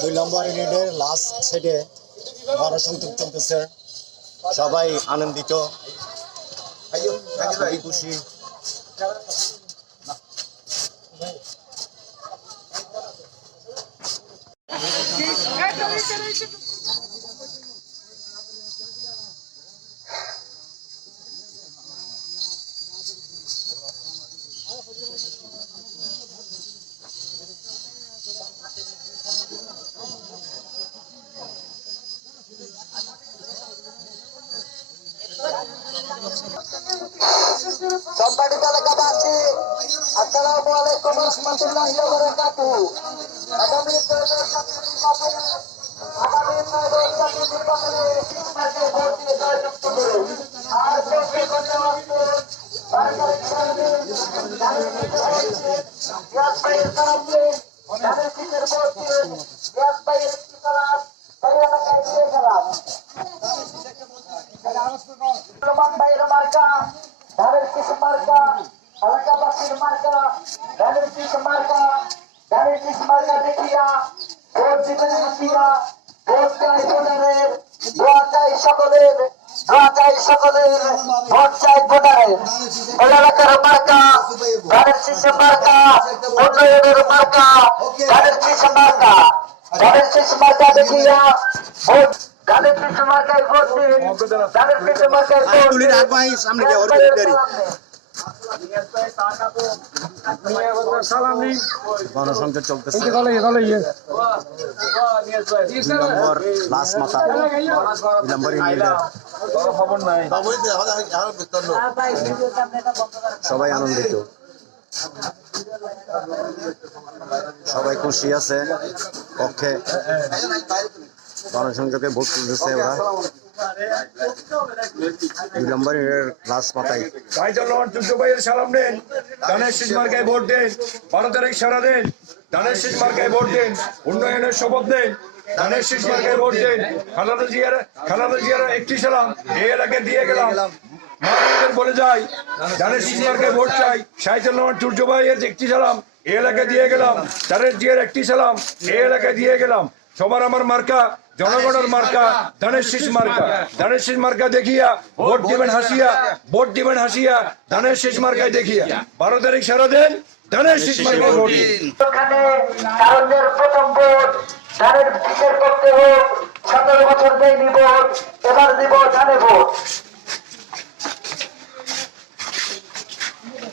দুই নম্বর ইউনিটের লাস্ট সাইডে গণসংযোগ চলতেছে, সবাই আনন্দিত, খুবই খুশি। সম্মানিত এলাকাবাসী, আসসালামু আলাইকুম ওয়া রাহমাতুল্লাহি ওয়া বারাকাতুহু। আগামী নির্বাচনে ভোট দিয়ে জয়যুক্ত করুন। আর মার্কা ধানের শীষ মার্কা, এলাকাবাসীর মার্কা ধানের শীষ মার্কা, ধানের শীষ মার্কা দেখিয়া ভোট দিবেন হাসিয়া। ভোট চাই ভোটারের, দোয়া চাই সকলের, দোয়া চাই সকলের, ভোট চাই ভোটারের। এলাকার মার্কা ধানের শীষ মার্কা, উন্নয়নের মার্কা ধানের শীষ মার্কা, ধানের শীষ মার্কা দেখিয়া ভোট, ধানের শীষ মার্কায় ভোট দিন, ধানের শীষ মার্কায় ভোট দিন। গণসংযোগ চলতেছে, দুই নম্বর লাশ মাথা, দুই নম্বর ইউনিটের সবাই আনন্দিত, সবাই খুশি আছে। পক্ষে গণসংযোগে ভোট তুলতেছে ওরা। দুই নম্বর লাশ মাথায় সালাম দেন, ধানের শীষ মার্কায় ভোট দেন, 12 তারিখ সারা দেন, ধানের শীষ মার্কায় ভোট দেন, উন্নয়নের শপথ দেন, ধানের শীষ মার্কায় ভোট দেন। খালেদা জিয়ার একটি সালাম এই এলাকায় দিয়ে গেলাম, বলে যাই ধানের শীষ মার্কায় ভোট চাই। সাইদুল রহমান সূর্য ভাইয়ের একটি সালাম এই এলাকায় দিয়ে গেলাম, তারেক জিয়ার একটি সালাম এই এলাকায় দিয়ে গেলাম। সবার আমার মার্কা, জনগণের মার্কা ধানের শীষ মার্কা, ধানের শীষ মার্কা দেখিয়া ভোট দিবেন হাসিয়া, ভোট দিবেন হাসিয়া, ধানের শীষ মার্কায় দেখিয়া 12 তারিখ সারা দেন, ধানের শীষ মার্কায় ভোট দিন। প্রথম ভোট ধানের শীষের পক্ষে হোক, 17 বছর দেয়নি ভোট, এবার দিব ধানে ভোট।